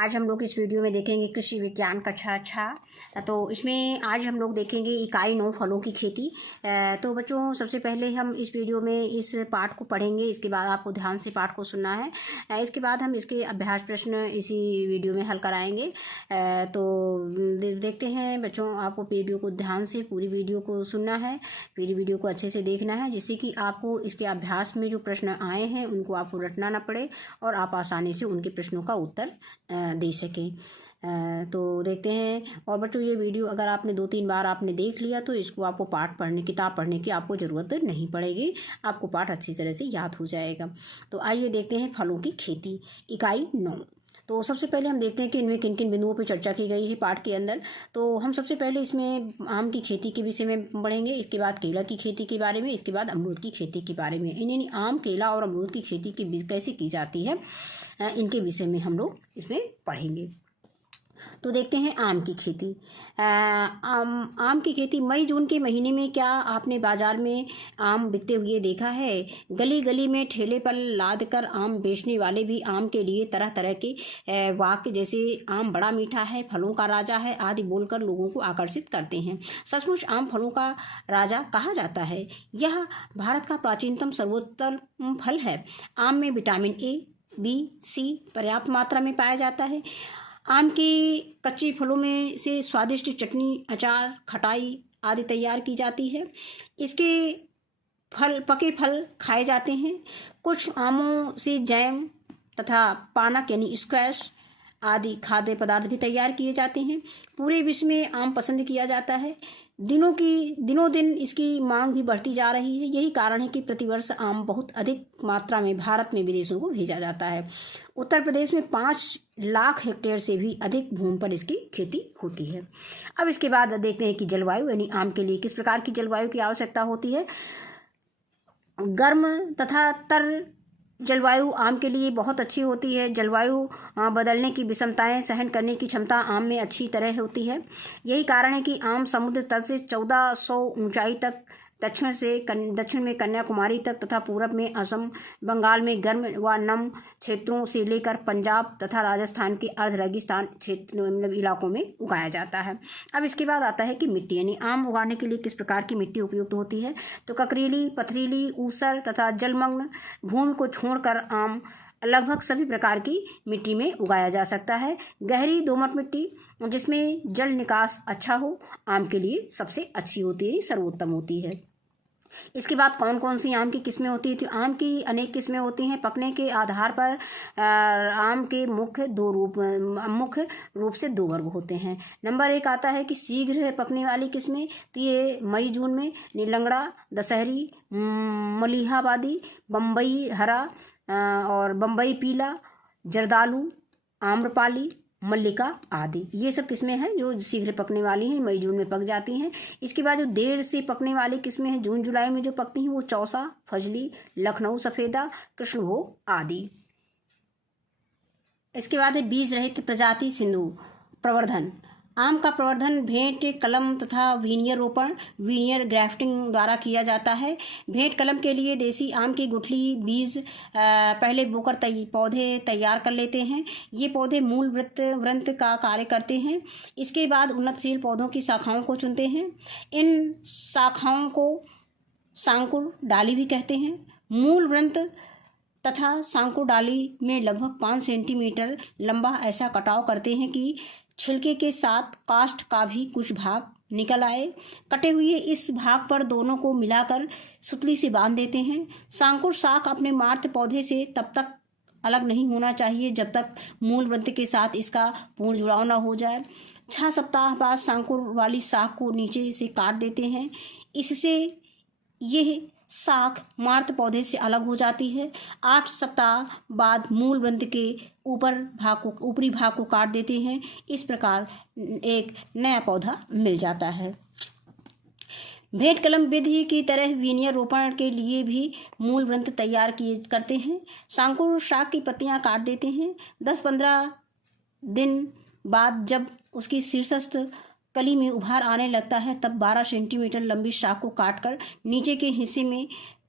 आज हम लोग इस वीडियो में देखेंगे कृषि विज्ञान कक्षा छः। तो इसमें आज हम लोग देखेंगे इकाई 9 फलों की खेती। तो बच्चों सबसे पहले हम इस वीडियो में इस पाठ को पढ़ेंगे, इसके बाद आपको ध्यान से पाठ को सुनना है। इसके बाद हम इसके अभ्यास प्रश्न इसी वीडियो में हल कराएंगे। तो देखते हैं बच्चों, आपको वीडियो को ध्यान से पूरी वीडियो को सुनना है, पूरी वीडियो को अच्छे से देखना है, जिससे कि आपको इसके अभ्यास में जो प्रश्न आए हैं उनको आपको रटना ना पड़े और आप आसानी से उनके प्रश्नों का उत्तर दे सकें। तो देखते हैं। और बच्चों ये वीडियो अगर आपने 2-3 बार आपने देख लिया तो इसको आपको किताब पढ़ने की आपको ज़रूरत नहीं पड़ेगी, आपको पाठ अच्छी तरह से याद हो जाएगा। तो आइए देखते हैं फलों की खेती इकाई 9। तो सबसे पहले हम देखते हैं कि इनमें किन किन बिंदुओं पर चर्चा की गई है पाठ के अंदर। तो हम सबसे पहले इसमें आम की खेती के विषय में पढ़ेंगे, इसके बाद केला की खेती के बारे में, इसके बाद अमरूद की खेती के बारे में। इन आम, केला और अमरूद की खेती की कैसे की जाती है इनके विषय में हम लोग इसमें पढ़ेंगे। तो देखते हैं आम की खेती। आम की खेती मई जून के महीने में क्या आपने बाजार में आम बिकते हुए देखा है? गली गली में ठेले पर लाद कर आम बेचने वाले भी आम के लिए तरह तरह के वाक्य जैसे आम बड़ा मीठा है, फलों का राजा है आदि बोलकर लोगों को आकर्षित करते हैं। सचमुच आम फलों का राजा कहा जाता है। यह भारत का प्राचीनतम सर्वोत्तम फल है। आम में विटामिन ए, बी, सी पर्याप्त मात्रा में पाया जाता है। आम की कच्चे फलों में से स्वादिष्ट चटनी, अचार, खटाई आदि तैयार की जाती है। इसके पके फल खाए जाते हैं। कुछ आमों से जैम तथा पानक यानी स्क्वैश आदि खाद्य पदार्थ भी तैयार किए जाते हैं। पूरे विश्व में आम पसंद किया जाता है। दिनों दिन इसकी मांग भी बढ़ती जा रही है। यही कारण है कि प्रतिवर्ष आम बहुत अधिक मात्रा में भारत में विदेशों को भेजा जाता है। उत्तर प्रदेश में 5 लाख हेक्टेयर से भी अधिक भूमि पर इसकी खेती होती है। अब इसके बाद देखते हैं कि जलवायु यानी आम के लिए किस प्रकार की जलवायु की आवश्यकता होती है। गर्म तथा तर जलवायु आम के लिए बहुत अच्छी होती है। जलवायु बदलने की विषमताएं सहन करने की क्षमता आम में अच्छी तरह होती है। यही कारण है कि आम समुद्र तल से 1400 ऊंचाई तक, दक्षिण में कन्याकुमारी तक तथा पूरब में असम, बंगाल में गर्म व नम क्षेत्रों से लेकर पंजाब तथा राजस्थान के अर्ध रेगिस्तान क्षेत्र इलाकों में उगाया जाता है। अब इसके बाद आता है कि मिट्टी यानी आम उगाने के लिए किस प्रकार की मिट्टी उपयुक्त होती है। तो ककरीली, पथरीली, ऊसर तथा जलमग्न भूमि को छोड़कर आम लगभग सभी प्रकार की मिट्टी में उगाया जा सकता है। गहरी दोमट मिट्टी जिसमें जल निकास अच्छा हो आम के लिए सबसे अच्छी होती है, सर्वोत्तम होती है। इसके बाद कौन कौन सी आम की किस्में होती है। तो आम की अनेक किस्में होती हैं। पकने के आधार पर आम के मुख्य रूप से 2 वर्ग होते हैं। नंबर 1 आता है कि शीघ्र पकने वाली किस्में। तो ये मई जून में नीलंगड़ा, दशहरी, मलिहाबादी, बम्बई हरा और बम्बई पीला, जर्दालू, आम्रपाली, मल्लिका आदि ये सब किस्में हैं जो शीघ्र पकने वाली हैं, मई जून में पक जाती हैं। इसके बाद जो देर से पकने वाली किस्में हैं, जून जुलाई में जो पकती हैं, वो चौसा, फजली, लखनऊ सफेदा, कृष्णभोग आदि। इसके बाद है बीज रहित प्रजाति सिंधु प्रवर्धन। आम का प्रवर्धन भेंट कलम तथा वीनियर ग्राफ्टिंग द्वारा किया जाता है। भेंट कलम के लिए देसी आम की गुठली बीज पहले बोकर पौधे तैयार कर लेते हैं। ये पौधे मूल वृंत का कार्य करते हैं। इसके बाद उन्नतशील पौधों की शाखाओं को चुनते हैं। इन शाखाओं को सांकुर डाली भी कहते हैं। मूल वृंत तथा सांकुर डाली में लगभग 5 सेंटीमीटर लंबा ऐसा कटाव करते हैं कि छिलके के साथ काष्ठ का भी कुछ भाग निकल आए। कटे हुए इस भाग पर दोनों को मिलाकर सुतली से बांध देते हैं। सांकुर शाख अपने मार्त पौधे से तब तक अलग नहीं होना चाहिए जब तक मूल वृंत के साथ इसका पूर्ण जुड़ाव न हो जाए। 6 सप्ताह बाद सांकुर वाली शाख को नीचे से काट देते हैं। इससे यह शाख मार्त पौधे से अलग हो जाती है। 8 सप्ताह बाद मूल वृंत के ऊपरी भाग को काट देते हैं। इस प्रकार एक नया पौधा मिल जाता है। भेंट कलम विधि की तरह वीनियर रोपण के लिए भी मूल वृंत तैयार करते हैं। सांकुर शाख की पत्तियां काट देते हैं। 10-15 दिन बाद जब उसकी शीर्षस्थ कली में उभार आने लगता है तब 12 सेंटीमीटर लंबी शाख को काटकर नीचे के हिस्से में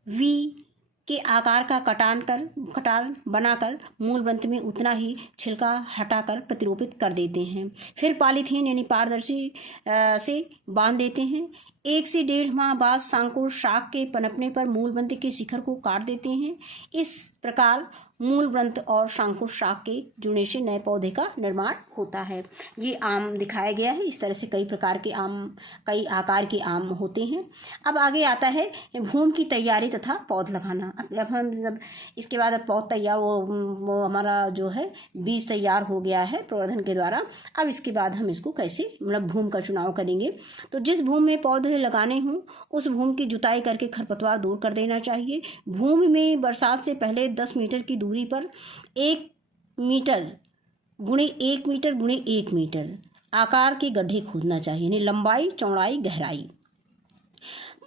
वी के आकार का कटान बनाकर मूल ग्रंथ में उतना ही छिलका हटाकर प्रतिरोपित कर देते हैं। फिर पॉलीथीन यानी पारदर्शी से बांध देते हैं। 1 से 1.5 माह बाद शांकुर शाख के पनपने पर मूल ग्रंथ के शिखर को काट देते हैं। इस प्रकार मूल ग्रंथ और शांकुर शाख के जुड़ने से नए पौधे का निर्माण होता है। ये आम दिखाया गया है। इस तरह से कई प्रकार के आम, कई आकार के आम होते हैं। अब आगे आता है भूमि की तैयारी तथा पौध लगाना। अब हम जब इसके बाद पौध तैयार वो हमारा जो है बीज तैयार हो गया है प्रवर्धन के द्वारा। अब इसके बाद हम इसको कैसे मतलब भूमि का चुनाव करेंगे। तो जिस भूमि में पौधे लगाने हों उस भूमि की जुताई करके खरपतवार दूर कर देना चाहिए। भूमि में बरसात से पहले 10 मीटर की दूरी पर 1 मीटर गुणे 1 मीटर गुणे 1 मीटर आकार के गड्ढे खोदना चाहिए, यानी लंबाई, चौड़ाई, गहराई।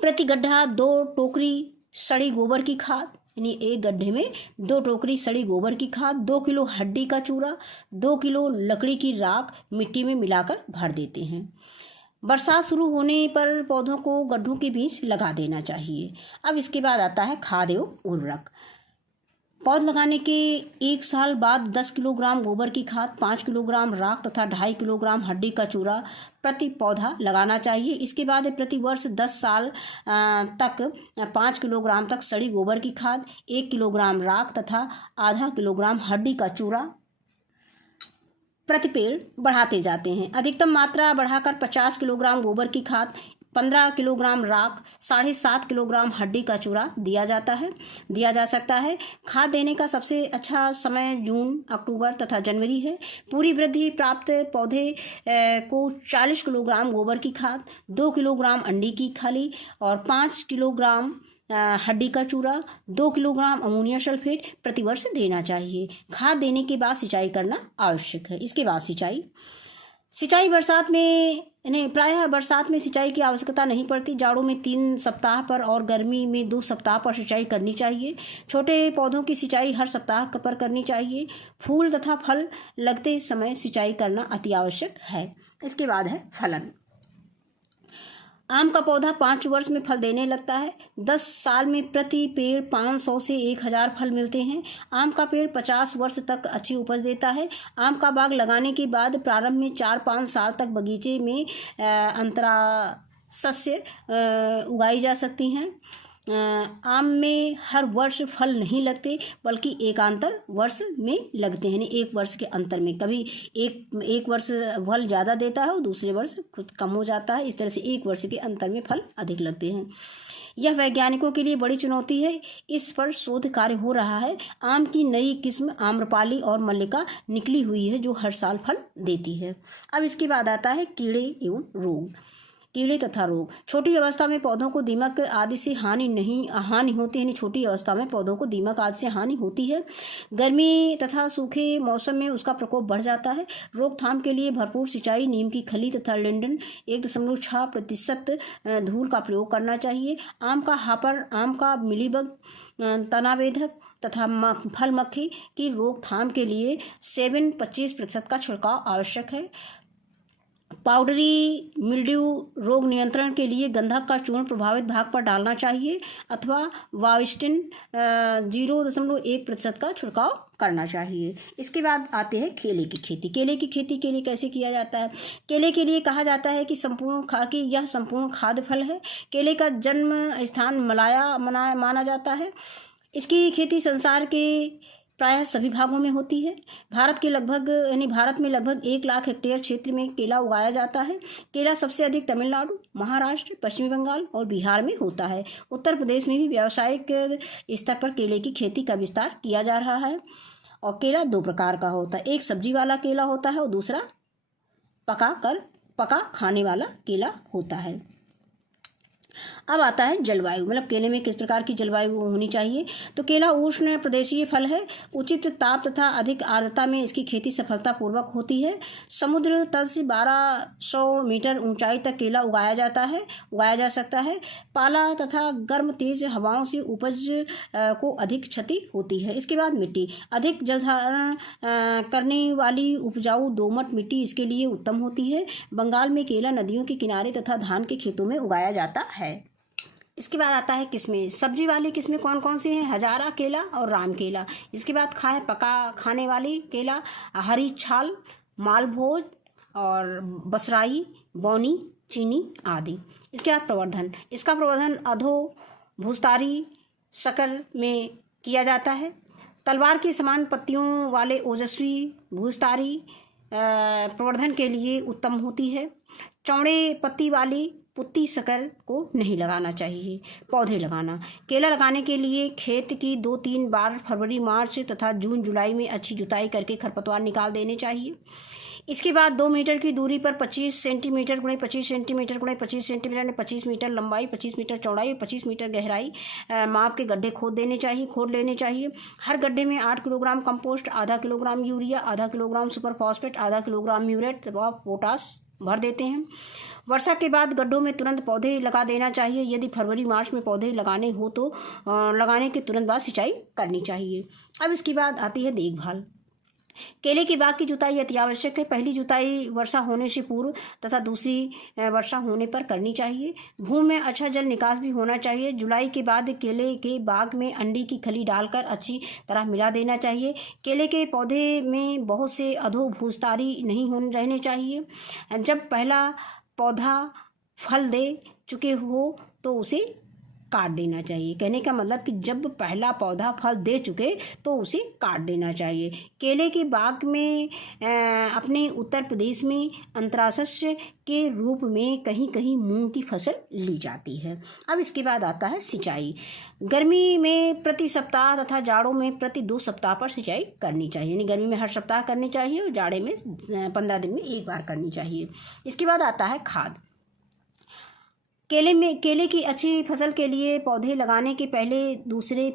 प्रति गड्ढा 2 टोकरी सड़ी गोबर की खाद, यानी एक गड्ढे में 2 टोकरी सड़ी गोबर की खाद, 2 किलो हड्डी का चूरा, 2 किलो लकड़ी की राख मिट्टी में मिलाकर भर देते हैं। बरसात शुरू होने पर पौधों को गड्ढों के बीच लगा देना चाहिए। अब इसके बाद आता है खाद एवं उर्वरक। पौध लगाने के 1 साल बाद 10 किलोग्राम गोबर की खाद, 5 किलोग्राम राख तथा 2.5 किलोग्राम हड्डी का चूरा प्रति पौधा लगाना चाहिए। इसके बाद प्रति वर्ष 10 साल तक 5 किलोग्राम तक सड़ी गोबर की खाद, 1 किलोग्राम राख तथा आधा किलोग्राम हड्डी का चूरा प्रति पेड़ बढ़ाते जाते हैं। अधिकतम मात्रा बढ़ाकर 50 किलोग्राम गोबर की खाद, 15 किलोग्राम राख, 7.5 किलोग्राम हड्डी का चूरा दिया जा सकता है। खाद देने का सबसे अच्छा समय जून, अक्टूबर तथा जनवरी है। पूरी वृद्धि प्राप्त पौधे को 40 किलोग्राम गोबर की खाद, 2 किलोग्राम अंडी की खली और 5 किलोग्राम हड्डी का चूरा, 2 किलोग्राम अमोनिया सल्फेट प्रतिवर्ष देना चाहिए। खाद देने के बाद सिंचाई करना आवश्यक है। इसके बाद सिंचाई बरसात में नहीं, प्रायः बरसात में सिंचाई की आवश्यकता नहीं पड़ती। जाड़ों में 3 सप्ताह पर और गर्मी में 2 सप्ताह पर सिंचाई करनी चाहिए। छोटे पौधों की सिंचाई हर सप्ताह पर करनी चाहिए। फूल तथा फल लगते समय सिंचाई करना अति आवश्यक है। इसके बाद है फलन। आम का पौधा 5 वर्ष में फल देने लगता है। 10 साल में प्रति पेड़ 500 से 1000 फल मिलते हैं। आम का पेड़ 50 वर्ष तक अच्छी उपज देता है। आम का बाग लगाने के बाद प्रारंभ में 4-5 साल तक बगीचे में अंतरा सस्य उगाई जा सकती हैं। आम में हर वर्ष फल नहीं लगते बल्कि एकांतर वर्ष में लगते हैं, यानी 1 वर्ष के अंतर में। कभी एक वर्ष फल ज़्यादा देता है और दूसरे वर्ष कुछ कम हो जाता है। इस तरह से 1 वर्ष के अंतर में फल अधिक लगते हैं। यह वैज्ञानिकों के लिए बड़ी चुनौती है। इस पर शोध कार्य हो रहा है। आम की नई किस्म आम्रपाली और मल्लिका निकली हुई है जो हर साल फल देती है। अब इसके बाद आता है कीड़े एवं रोग। कीड़े तथा रोग। छोटी अवस्था में पौधों को दीमक आदि से हानि होती है, यानी छोटी अवस्था में पौधों को दीमक आदि से हानि होती है। गर्मी तथा सूखे मौसम में उसका प्रकोप बढ़ जाता है। रोकथाम के लिए भरपूर सिंचाई, नीम की खली तथा लिंडन 1.6% धूल का प्रयोग करना चाहिए। आम का हापर, आम का मिलीबग, तनावेधक तथा फल मक्खी की रोकथाम के लिए 7-25% का छिड़काव आवश्यक है। पाउडरी मिल्ड्यू रोग नियंत्रण के लिए गंधक का चूर्ण प्रभावित भाग पर डालना चाहिए अथवा वाविस्टिन 0.1% का छिड़काव करना चाहिए। इसके बाद आते हैं केले की खेती। केले की खेती के लिए कैसे किया जाता है। केले के लिए कहा जाता है कि यह संपूर्ण खाद्य फल है। केले का जन्म स्थान मलाया माना जाता है। इसकी खेती संसार के प्रायः सभी भागों में होती है। भारत में लगभग 1 लाख हेक्टेयर क्षेत्र में केला उगाया जाता है। केला सबसे अधिक तमिलनाडु, महाराष्ट्र, पश्चिमी बंगाल और बिहार में होता है। उत्तर प्रदेश में भी व्यावसायिक स्तर पर केले की खेती का विस्तार किया जा रहा है। और केला 2 प्रकार का होता है। एक सब्जी वाला केला होता है और दूसरा पका खाने वाला केला होता है। अब आता है जलवायु, मतलब केले में किस प्रकार की जलवायु होनी चाहिए। तो केला उष्ण प्रदेशीय फल है। उचित ताप तथा अधिक आर्द्रता में इसकी खेती सफलतापूर्वक होती है। समुद्र तल से 1200 मीटर ऊंचाई तक केला उगाया जा सकता है। पाला तथा गर्म तेज हवाओं से उपज को अधिक क्षति होती है। इसके बाद मिट्टी। अधिक जलधारण करने वाली उपजाऊ दोमट मिट्टी इसके लिए उत्तम होती है। बंगाल में केला नदियों के किनारे तथा धान के खेतों में उगाया जाता है। इसके बाद आता है किस्में। सब्जी वाली किस्में कौन कौन सी हैं? हजारा केला और राम केला। इसके बाद पका खाने वाली केला, हरी छाल, मालभोज और बसराई, बौनी, चीनी आदि। इसके बाद प्रवर्धन। इसका प्रवर्धन अधो, भूस्तारी, शक्कर में किया जाता है। तलवार के समान पत्तियों वाले ओजस्वी भूस्तारी प्रवर्धन के लिए उत्तम होती है। चौड़े पत्ती वाली पुत्ती शक्कर को नहीं लगाना चाहिए। पौधे लगाना। केला लगाने के लिए खेत की 2-3 बार फरवरी, मार्च तथा जून, जुलाई में अच्छी जुताई करके खरपतवार निकाल देने चाहिए। इसके बाद 2 मीटर की दूरी पर 25 सेंटीमीटर गुणे 25 सेंटीमीटर गुणे 25 सेंटीमीटर में 25 मीटर लंबाई, 25 मीटर चौड़ाई और 25 मीटर गहराई माप के गड्ढे खोद लेने चाहिए। हर गड्ढे में 8 किलोग्राम कंपोस्ट, आधा किलोग्राम यूरिया, आधा किलोग्राम सुपर फॉस्फेट, आधा किलोग्राम म्यूरेट व पोटास भर देते हैं। वर्षा के बाद गड्ढों में तुरंत पौधे लगा देना चाहिए। यदि फरवरी मार्च में पौधे लगाने हो तो लगाने के तुरंत बाद सिंचाई करनी चाहिए। अब इसके बाद आती है देखभाल। केले के बाग की जुताई अति आवश्यक है। पहली जुताई वर्षा होने से पूर्व तथा दूसरी वर्षा होने पर करनी चाहिए। भूमि में अच्छा जल निकास भी होना चाहिए। जुलाई के बाद केले के बाग में अंडी की खली डालकर अच्छी तरह मिला देना चाहिए। केले के पौधे में बहुत से अधो भूस्तारी नहीं रहने चाहिए। जब पहला पौधा फल दे चुके हो तो उसे काट देना चाहिए। कहने का मतलब कि जब पहला पौधा फल दे चुके तो उसे काट देना चाहिए। केले के बाग में अपने उत्तर प्रदेश में अंतराशस्य के रूप में कहीं कहीं मूंग की फसल ली जाती है। अब इसके बाद आता है सिंचाई। गर्मी में प्रति सप्ताह तथा जाड़ों में प्रति 2 सप्ताह पर सिंचाई करनी चाहिए। यानी गर्मी में हर सप्ताह करनी चाहिए और जाड़े में 15 दिन में एक बार करनी चाहिए। इसके बाद आता है खाद। केले की अच्छी फसल के लिए पौधे लगाने के पहले दूसरे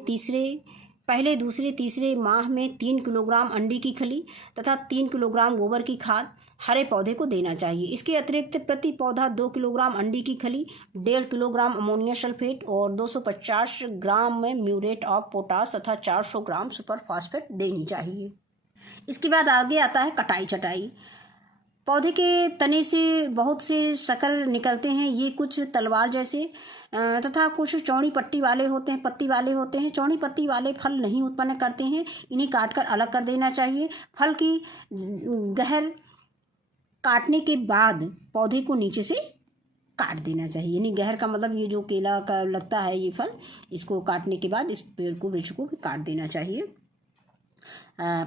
तीसरे माह में 3 किलोग्राम अंडी की खली तथा 3 किलोग्राम गोबर की खाद हरे पौधे को देना चाहिए। इसके अतिरिक्त प्रति पौधा 2 किलोग्राम अंडी की खली, 1.5 किलोग्राम अमोनिया सल्फेट और 250 ग्राम में म्यूरेट ऑफ पोटास तथा 400 ग्राम सुपर फास्फेट देनी चाहिए। इसके बाद आगे आता है कटाई छटाई। पौधे के तने से बहुत से शक्कर निकलते हैं। ये कुछ तलवार जैसे तथा कुछ चौड़ी पत्ती वाले होते हैं। चौड़ी पत्ती वाले फल नहीं उत्पन्न करते हैं। इन्हें काटकर अलग कर देना चाहिए। फल की गहर काटने के बाद पौधे को नीचे से काट देना चाहिए। यानी गहर का मतलब ये जो केला का लगता है ये फल, इसको काटने के बाद इस पेड़ को वृक्ष को भी काट देना चाहिए,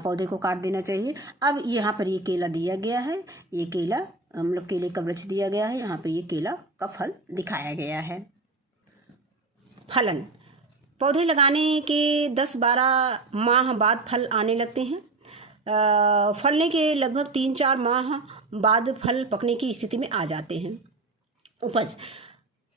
पौधे को काट देना चाहिए। अब यहाँ पर ये केला दिया गया है। ये केला मतलब केले का वृक्ष दिया गया है। यहाँ पर ये केला का फल दिखाया गया है। फलन। पौधे लगाने के 10-12 माह बाद फल आने लगते हैं। फलने के लगभग 3-4 माह बाद फल पकने की स्थिति में आ जाते हैं। उपज।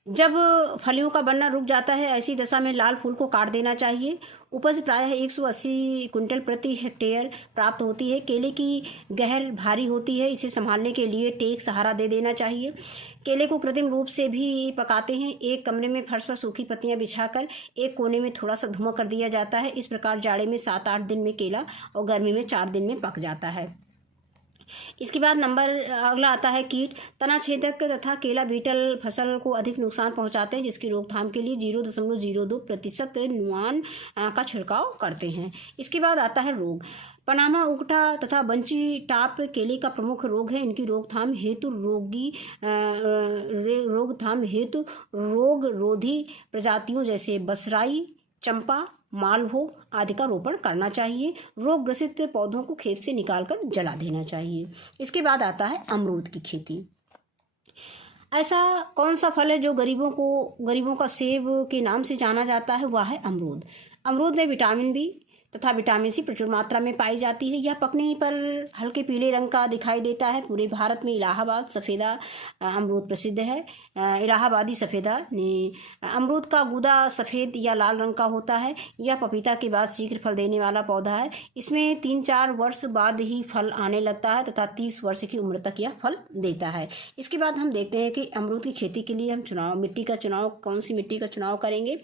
जब फलियों का बनना रुक जाता है ऐसी दशा में लाल फूल को काट देना चाहिए। उपज प्रायः 180 कुंटल प्रति हेक्टेयर प्राप्त होती है। केले की गहर भारी होती है। इसे संभालने के लिए टेक सहारा दे देना चाहिए। केले को कृत्रिम रूप से भी पकाते हैं। एक कमरे में फर्श पर सूखी पत्तियां बिछाकर एक कोने में थोड़ा सा धुआं कर दिया जाता है। इस प्रकार जाड़े में 7-8 दिन में केला और गर्मी में 4 दिन में पक जाता है। इसके बाद अगला आता है कीट। तना छेदक तथा केला बीटल फसल को अधिक नुकसान पहुंचाते हैं, जिसकी रोकथाम के लिए 0.02% नुआन का छिड़काव करते हैं। इसके बाद आता है रोग। पनामा उकठा तथा बंची टाप केले का प्रमुख रोग है। इनकी रोकथाम हेतु रोग रोधी प्रजातियों जैसे बसराई, चंपा, मालभोग आदि का रोपण करना चाहिए। रोग ग्रसित पौधों को खेत से निकालकर जला देना चाहिए। इसके बाद आता है अमरूद की खेती। ऐसा कौन सा फल है जो गरीबों का सेब के नाम से जाना जाता है? वह है अमरूद। अमरूद में विटामिन बी तथा विटामिन सी प्रचुर मात्रा में पाई जाती है। यह पकने पर हल्के पीले रंग का दिखाई देता है। पूरे भारत में इलाहाबाद सफ़ेदा अमरूद प्रसिद्ध है। इलाहाबादी सफ़ेदा अमरूद का गूदा सफ़ेद या लाल रंग का होता है। यह पपीता के बाद शीघ्र फल देने वाला पौधा है। इसमें 3-4 वर्ष बाद ही फल आने लगता है तथा 30 वर्ष की उम्र तक यह फल देता है। इसके बाद हम देखते हैं कि अमरूद की खेती के लिए हम कौन सी मिट्टी का चुनाव करेंगे।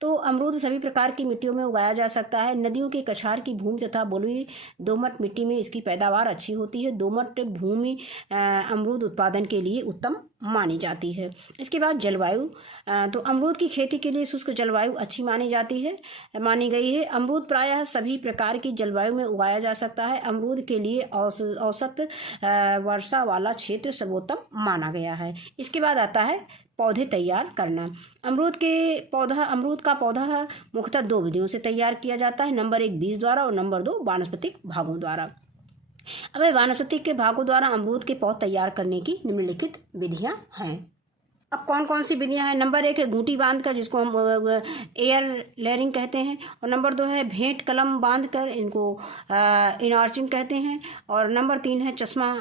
तो अमरूद सभी प्रकार की मिट्टियों में उगाया जा सकता है। नदियों के कछार की भूमि तथा बलुई दोमट मिट्टी में इसकी पैदावार अच्छी होती है। दोमट भूमि अमरूद उत्पादन के लिए उत्तम मानी जाती है। इसके बाद जलवायु, तो अमरूद की खेती के लिए शुष्क जलवायु अच्छी मानी गई है। अमरूद प्रायः सभी प्रकार की जलवायु में उगाया जा सकता है। अमरूद के लिए औसत वर्षा वाला क्षेत्र सर्वोत्तम माना गया है। इसके बाद आता है पौधे तैयार करना। अमरूद का पौधा मुख्यतः 2 विधियों से तैयार किया जाता है। नंबर 1 बीज द्वारा और नंबर 2 वानस्पतिक भागों द्वारा। अब वानस्पतिक के भागों द्वारा अमरूद के पौध तैयार करने की निम्नलिखित विधियां हैं। अब कौन कौन सी विधियां हैं? नंबर 1 है घूंटी बांधकर, जिसको हम एयर लेयरिंग कहते हैं, और नंबर 2 है भेंट कलम बांधकर, इनको इनार्चिंग कहते हैं, और नंबर 3 है चश्मा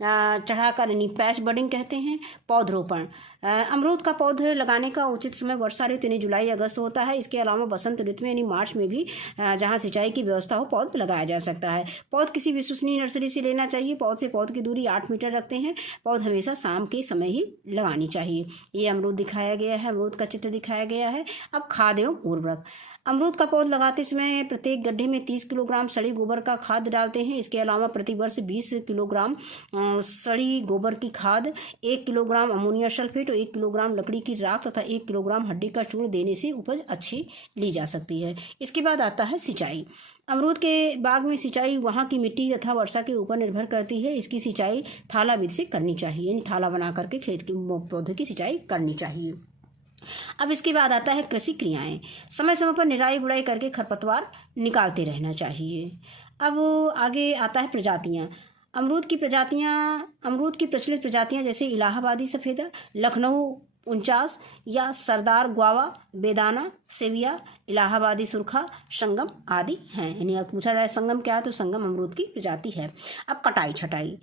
चढ़ाकर, यानी पैच बडिंग कहते हैं। पौधरोपण, अमरूद का पौध लगाने का उचित समय वर्षा ऋतु यानी जुलाई अगस्त होता है। इसके अलावा बसंत ऋतु में यानी मार्च में भी जहां सिंचाई की व्यवस्था हो पौध लगाया जा सकता है। पौध किसी विश्वसनीय नर्सरी से लेना चाहिए। पौध से पौध की दूरी 8 मीटर रखते हैं। पौध हमेशा शाम के समय ही लगानी चाहिए। ये अमरूद दिखाया गया है, अमरूद का चित्र दिखाया गया है। अब खाद एवं उर्वरक, अमरूद का पौध लगाते समय प्रत्येक गड्ढे में 30 किलोग्राम सड़ी गोबर का खाद डालते हैं। इसके अलावा प्रतिवर्ष 20 किलोग्राम सड़ी गोबर की खाद, 1 किलोग्राम अमोनिया सल्फेट और 1 किलोग्राम लकड़ी की राख तथा 1 किलोग्राम हड्डी का चूर्ण देने से उपज अच्छी ली जा सकती है। इसके बाद आता है सिंचाई। अमरूद के बाग में सिंचाई वहाँ की मिट्टी तथा वर्षा के ऊपर निर्भर करती है। इसकी सिंचाई थाला विधि से करनी चाहिए, यानी थाला बना करके खेत के पौधे की सिंचाई करनी चाहिए। अब इसके बाद आता है कृषि क्रियाएं। समय समय पर निराई गुड़ाई करके खरपतवार निकालते रहना चाहिए। अब आगे आता है प्रजातियां। अमरूद की प्रचलित प्रजातियां जैसे इलाहाबादी सफ़ेदा, लखनऊ 49 या सरदार ग्वावा, बेदाना, सेविया, इलाहाबादी सुरखा, संगम आदि हैं। यानी अब पूछा जाए संगम क्या है, तो संगम अमरूद की प्रजाति है। अब कटाई छटाई,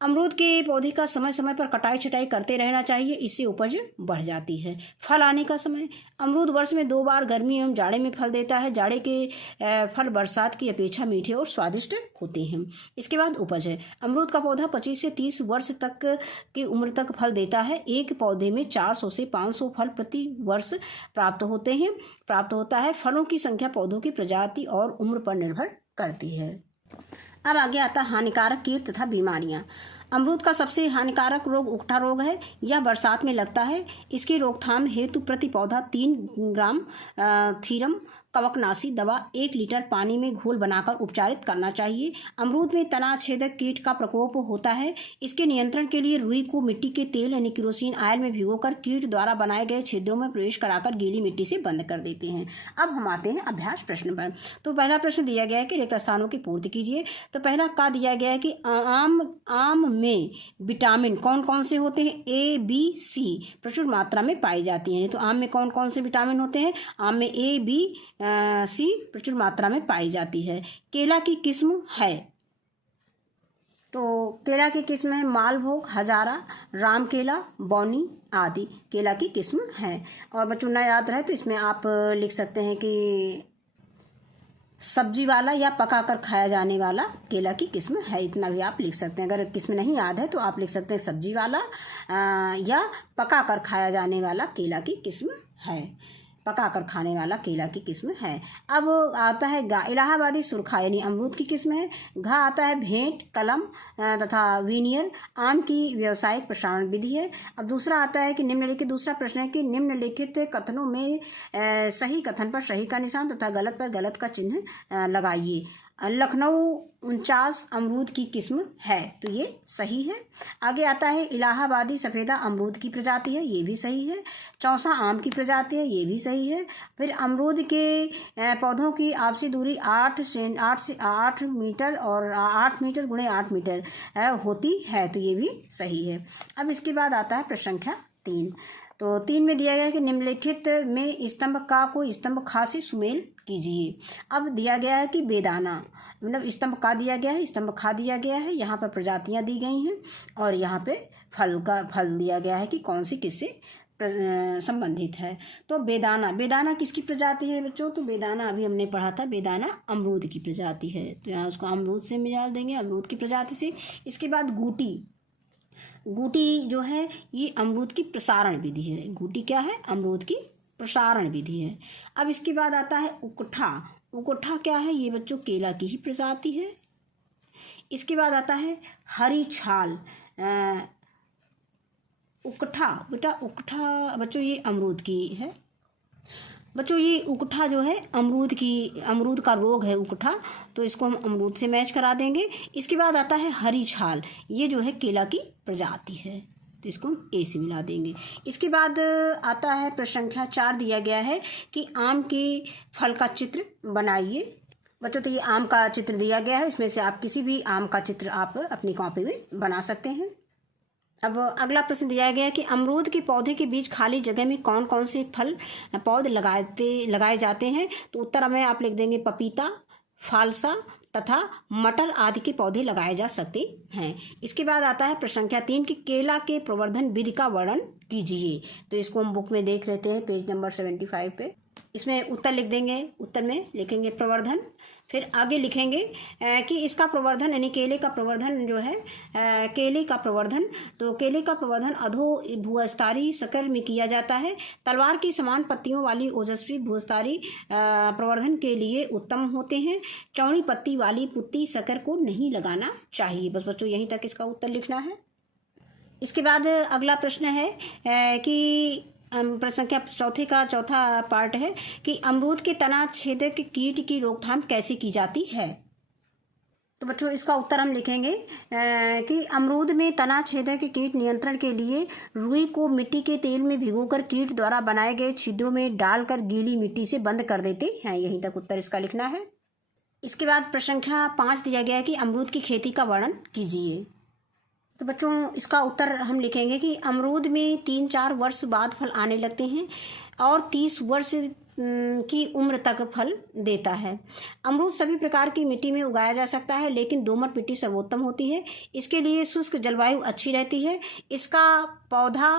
अमरूद के पौधे का समय समय पर कटाई छटाई करते रहना चाहिए, इससे उपज बढ़ जाती है। फल आने का समय, अमरूद वर्ष में 2 बार गर्मी एवं जाड़े में फल देता है। जाड़े के फल बरसात की अपेक्षा मीठे और स्वादिष्ट होते हैं। इसके बाद उपज है। अमरूद का पौधा 25 से 30 वर्ष तक की उम्र तक फल देता है। एक पौधे में 400 से 500 फल प्रति वर्ष प्राप्त होता है। फलों की संख्या पौधों की प्रजाति और उम्र पर निर्भर करती है। अब आगे आता है हानिकारक कीट तथा बीमारियां। अमरूद का सबसे हानिकारक रोग उकठा रोग है। यह बरसात में लगता है। इसकी रोकथाम हेतु प्रति पौधा 3 ग्राम थीरम कवकनाशी दवा 1 लीटर पानी में घोल बनाकर उपचारित करना चाहिए। अमरूद में तना छेदक कीट का प्रकोप होता है। इसके नियंत्रण के लिए रुई को मिट्टी के तेल यानी केरोसिन ऑयल में भिगोकर कीट द्वारा बनाए गए छेदों में प्रवेश कराकर गीली मिट्टी से बंद कर देते हैं। अब हम आते हैं अभ्यास प्रश्न पर। तो पहला प्रश्न दिया गया है कि रिक्त स्थानों की पूर्ति कीजिए। तो पहला का दिया गया है कि आम में विटामिन कौन कौन से होते हैं? A, B, C प्रचुर मात्रा में पाई जाती हैं। तो आम में कौन कौन से विटामिन होते हैं? आम में A, B, C प्रचुर मात्रा में पाई जाती है। केला की किस्म है, तो केला की किस्म है मालभोग, हजारा, राम केला, बौनी आदि केला की किस्म है। और बच्चों ना याद रहे तो इसमें आप लिख सकते हैं कि सब्जी वाला या पकाकर खाया जाने वाला केला की किस्म है, इतना भी आप लिख सकते हैं। अगर किस्म नहीं याद है तो आप लिख सकते हैं सब्जी वाला या पकाकर खाया जाने वाला केला की किस्म है, पकाकर खाने वाला केला की किस्म है। अब आता है गा, इलाहाबादी सुरखा यानी अमरूद की किस्म है। घा आता है भेंट, कलम तथा वीनियर, आम की व्यावसायिक प्रसारण विधि है। अब दूसरा आता है कि निम्नलिखित, दूसरा प्रश्न है कि निम्नलिखित कथनों में सही कथन पर सही का निशान तथा गलत पर गलत का चिन्ह लगाइए। लखनऊ 49 अमरूद की किस्म है, तो ये सही है। आगे आता है इलाहाबादी सफ़ेदा अमरूद की प्रजाति है, ये भी सही है। चौसा आम की प्रजाति है, ये भी सही है। फिर अमरूद के पौधों की आपसी दूरी 8 मीटर और 8 मीटर गुणे 8 मीटर होती है, तो ये भी सही है। अब इसके बाद आता है प्रश्न संख्या 3। तो 3 में दिया गया है कि निम्नलिखित में स्तंभ का को स्तंभ खा से सुमेल कीजिए। अब दिया गया है कि बेदाना, मतलब स्तंभ का दिया गया है, स्तंभ खा दिया गया है, यहाँ पर प्रजातियां दी गई हैं और यहाँ पे फल दिया गया है कि कौन सी किससे संबंधित है। तो बेदाना किसकी प्रजाति है बच्चों? तो बेदाना अभी हमने पढ़ा था, बेदाना अमरूद की प्रजाति है, तो यहाँ उसको अमरूद से मिला देंगे, अमरूद की प्रजाति से। इसके बाद गूटी जो है ये अमरूद की प्रसारण विधि है। गूटी क्या है? अमरूद की प्रसारण विधि है। अब इसके बाद आता है उकठा क्या है? ये बच्चों केला की ही प्रजाति है। इसके बाद आता है हरी छाल। उकठा, बेटा उकठा बच्चों ये अमरूद की है। बच्चों ये उकठा जो है अमरूद का रोग है उकठा, तो इसको हम अमरूद से मैच करा देंगे। इसके बाद आता है हरी छाल, ये जो है केला की प्रजाति है, तो इसको हम ए से मिला देंगे। इसके बाद आता है प्रश्न संख्या 4 दिया गया है कि आम के फल का चित्र बनाइए। बच्चों तो ये आम का चित्र दिया गया है, इसमें से आप किसी भी आम का चित्र आप अपनी कॉपी में बना सकते हैं। अब अगला प्रश्न दिया गया है कि अमरूद के पौधे के बीच खाली जगह में कौन कौन से फल पौधे लगाए जाते हैं? तो उत्तर में आप लिख देंगे पपीता, फालसा तथा मटर आदि के पौधे लगाए जा सकते हैं। इसके बाद आता है प्रश्न संख्या 3 कि केला के प्रवर्धन विधि का वर्णन कीजिए। तो इसको हम बुक में देख लेते हैं, पेज नंबर 75 पे। इसमें उत्तर लिख देंगे, उत्तर में लिखेंगे प्रवर्धन, फिर आगे लिखेंगे कि इसका प्रवर्धन यानी केले का प्रवर्धन जो है केले का प्रवर्धन, तो केले का प्रवर्धन अधो भूस्तरीय शकर में किया जाता है। तलवार की समान पत्तियों वाली ओजस्वी भूस्तरीय प्रवर्धन के लिए उत्तम होते हैं। चौड़ी पत्ती वाली पुत्ती शकर को नहीं लगाना चाहिए। बस बच्चों यहीं तक इसका उत्तर लिखना है। इसके बाद अगला प्रश्न है कि प्रश्न संख्या चौथा पार्ट है कि अमरूद के तना छेदक कीट की रोकथाम कैसे की जाती है? तो बच्चों इसका उत्तर हम लिखेंगे कि अमरूद में तना छेदक कीट नियंत्रण के लिए रुई को मिट्टी के तेल में भिगोकर कीट द्वारा बनाए गए छिद्रों में डालकर गीली मिट्टी से बंद कर देते हैं। यहीं तक उत्तर इसका लिखना है। इसके बाद प्रश्न संख्या 5 दिया गया है कि अमरूद की खेती का वर्णन कीजिए। तो बच्चों इसका उत्तर हम लिखेंगे कि अमरूद में 3-4 वर्ष बाद फल आने लगते हैं और 30 वर्ष की उम्र तक फल देता है। अमरूद सभी प्रकार की मिट्टी में उगाया जा सकता है, लेकिन दोमट मिट्टी सर्वोत्तम होती है। इसके लिए शुष्क जलवायु अच्छी रहती है। इसका पौधा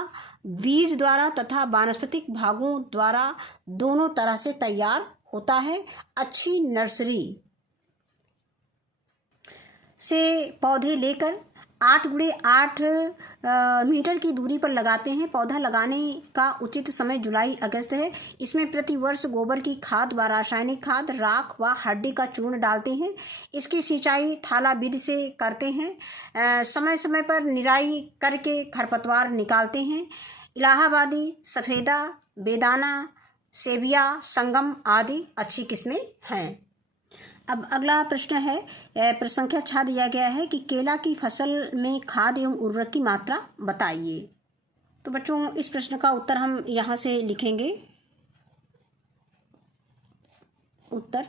बीज द्वारा तथा वानस्पतिक भागों द्वारा दोनों तरह से तैयार होता है। अच्छी नर्सरी से पौधे लेकर 8x8 मीटर की दूरी पर लगाते हैं। पौधा लगाने का उचित समय जुलाई-अगस्त है। इसमें प्रति वर्ष गोबर की खाद व रासायनिक खाद, राख व हड्डी का चूर्ण डालते हैं। इसकी सिंचाई थाला विधि से करते हैं। समय समय पर निराई करके खरपतवार निकालते हैं। इलाहाबादी, सफ़ेदा, बेदाना, सेबिया, संगम आदि अच्छी किस्में हैं। अब अगला प्रश्न है, प्रश्न संख्या 6 दिया गया है कि केला की फसल में खाद एवं उर्वरक की मात्रा बताइए। तो बच्चों इस प्रश्न का उत्तर हम यहाँ से लिखेंगे। उत्तर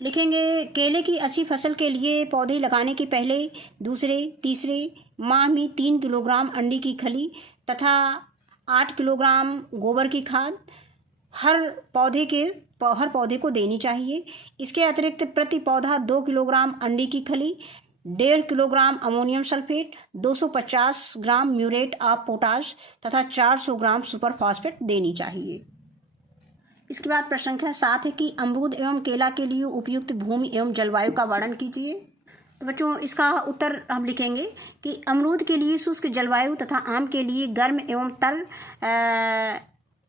लिखेंगे केले की अच्छी फसल के लिए पौधे लगाने के पहले, दूसरे, तीसरे माह में 3 किलोग्राम अंडी की खली तथा 8 किलोग्राम गोबर की खाद हर पौधे को देनी चाहिए। इसके अतिरिक्त प्रति पौधा 2 किलोग्राम अंडी की खली, 1.5 kilogram ammonium sulphate, 250 gram muriate of potash तथा 400 ग्राम सुपर फॉस्फेट देनी चाहिए। इसके बाद प्रश्न संख्या 7 है कि अमरूद एवं केला के लिए उपयुक्त भूमि एवं जलवायु का वर्णन कीजिए। तो बच्चों इसका उत्तर हम लिखेंगे कि अमरूद के लिए शुष्क जलवायु तथा आम के लिए गर्म एवं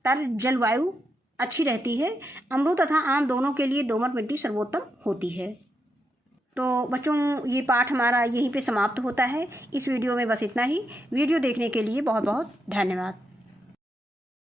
तर जलवायु अच्छी रहती है। अमरूद तथा आम दोनों के लिए दोमट मिट्टी सर्वोत्तम होती है। तो बच्चों ये पाठ हमारा यहीं पे समाप्त होता है। इस वीडियो में बस इतना ही। वीडियो देखने के लिए बहुत बहुत धन्यवाद।